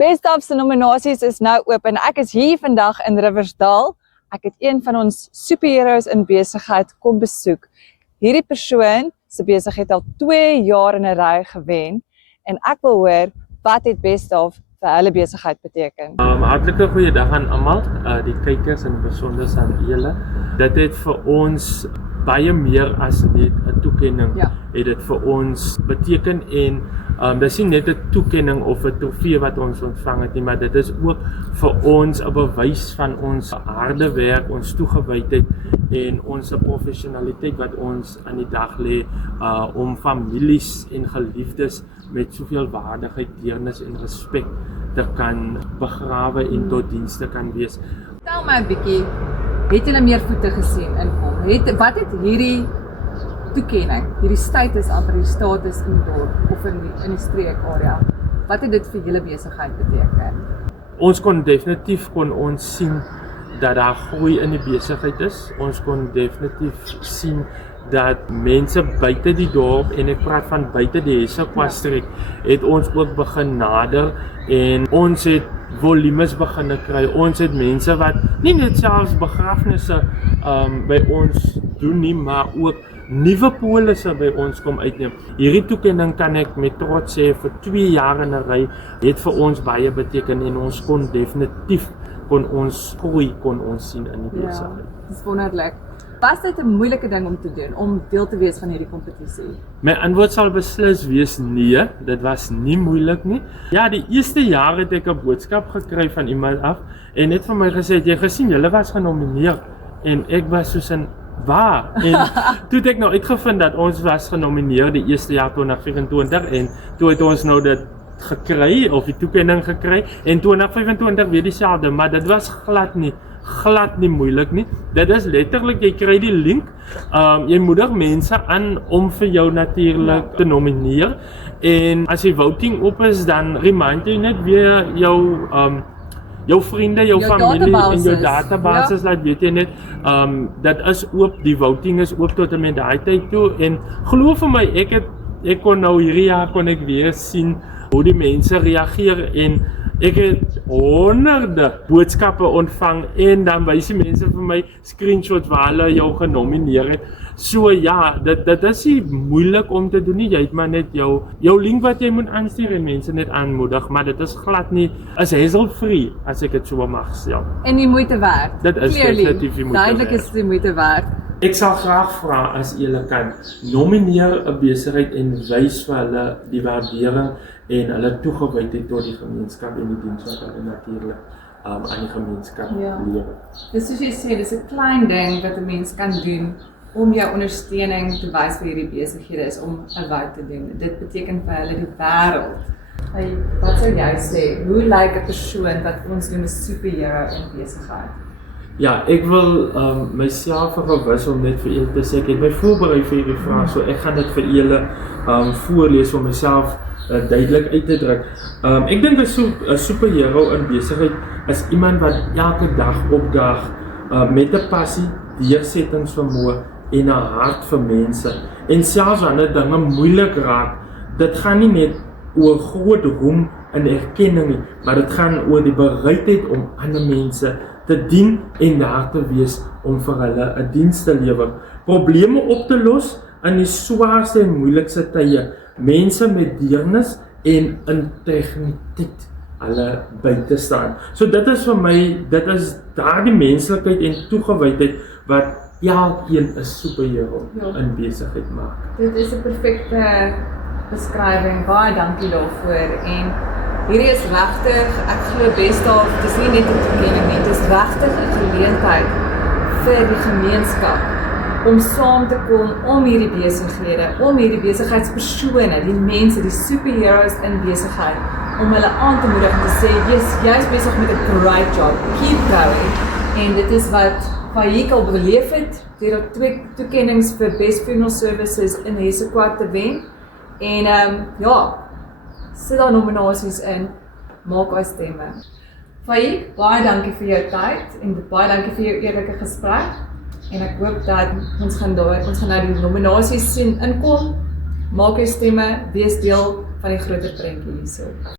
Best of se nominasies is nou oop en ek is hier vandag in Riversdal. Ek het een van ons superheroes in besigheid kom besoek. Hierdie persoon se besigheid al 2 jaar in 'n ry gewen en ek wil hoor wat het Best of vir hulle besigheid beteken. Hartlike goeiedag aan almal, die kykers en besonder aan julle. Dit het vir ons baie meer as net 'n toekenning. Ja. Het dit vir ons beteken en dis nie net 'n toekenning of 'n trofee wat ons ontvang het nie, maar dit is ook vir ons 'n bewys van ons harde werk, ons toegewydheid en ons professionaliteit wat ons aan die dag lê om families en geliefdes met soveel waardigheid, deernis en respek te kan begrawe en tot dienste kan wees. Vertel my 'n bietjie, het julle meer voete gesien inkom? Wat het hierdie toekenning, hierdie status amper die status in die dorp of in die streekarea, wat het dit vir julle besigheid beteken? Ons kon definitief sien dat daar groei in die besigheid is. Ons kon definitief sien dat mense buite die dorp, en ek praat van buite die Hessequa-streek, het ons ook begin nader en ons het volumes begin kry. Ons het mense wat nie net selfs begrafnisse by ons doen nie, maar ook nuwe polisse by ons kom uitneem. Hierdie toekenning kan ek met trots sê vir 2 jaar in 'n ry het vir ons baie beteken en ons kon definitief ons groei sien in die besigheid. Ja, dis wonderlik. Was dit 'n moeilike ding om te doen, om deel te wees van hierdie kompetisie? My antwoord sal beslis wees nee, dit was nie moeilik nie. Ja, die eerste jaar het ek 'n boodskap gekry van iemand af en net vir my gesê, jy gesien, julle was genomineer en ek was soos in waar? En toe het ek nou uitgevind dat ons was genomineer die eerste jaar 2024 en toe het ons nou dit gekry of die toekenning gekry en 2025 weer dieselfde, maar dit was glad nie moeilik nie. Dit is letterlik, jy kry die link, jy moedig mense aan om vir jou natuurlik te nomineer en as die voting op is, dan remind jy net weer jou vriende, jou familie en jou databasis, laat weet jy net, dit is oop, die voting is oop tot en met daai tyd toe en glo vir my, ek kon nou hierdie jaar kon ek weer sien hoe die mense reageer en ek het honderde boodskappe ontvang en dan wys die mense vir my screenshots waar hulle jou genomineer het. So ja, dit is nie moeilik om te doen nie, jy het maar net jou link wat jy moet aanstuur en mense net aanmoedig, maar dit is glad nie, is hassle-free as ek dit so mag sê. En die moeite werd. Dit is definitief die moeite werd. Duidelik is die moeite werd. Ek sal graag vra as julle kan, nomineer 'n besigheid en wys vir hulle die waardering en hulle toegewydheid tot die gemeenskap en die diens wat hulle natuurlik aan die gemeenskap lewer. Dis soos jy sê, dis 'n klein ding wat 'n mens kan doen om jou ondersteuning te wys vir hierdie besighede is om 'n wat te doen. Dit beteken vir hulle die wêreld. Hey, wat sou jy sê? Hoe lyk 'n persoon wat ons noem 'n superhero in besigheid? Ja, ek wil myself verwys om net vir julle te sê, ek het my voorberei vir hierdie vraag, so ek gaan dit vir julle voorlees om myself duidelik uit te druk. Ek dink 'n superhero in besigheid is iemand wat elke dag opdaag met 'n passie, deursettingsvermoë en 'n hart vir mense. En selfs wanneer dinge moeilik raak, dit gaan nie net oor groot roem en erkenning nie, maar dit gaan oor die bereidheid om ander mense te dien en daar te wees om vir hulle 'n diens te lewer. Probleme op te los in die swaarste en moeilikste tye. Mense met deernis en integriteit hulle by te staan. So dit is vir my, dit is daardie menslikheid en toegewydheid wat elkeen 'n superhero in besigheid maak. Dit is 'n perfekte beskrywing. Baie dankie daarvoor en hierdie is regtig, ek glo Best of, dis nie net 'n toekenning nie, dis regtig 'n geleentheid vir die gemeenskap om saam te kom om hierdie besighede, om hierdie besigheidspersone, die mense, die superheroes in besigheid, om hulle aan te moedig en te sê, yes, jy is besig met 'n great job, keep going. En dit is wat Faik al beleef het, deur 2 toekennings vir Best Funeral Services in Hessequa te wen. En sit daar nominasies in, maak daai stemme. Faik, baie dankie vir jou tyd en baie dankie vir jou eerlike gesprek. En ek hoop dat ons gaan nou die nominasies sien inkom. Maak jou stemme, wees deel van die groter prentjie hierso.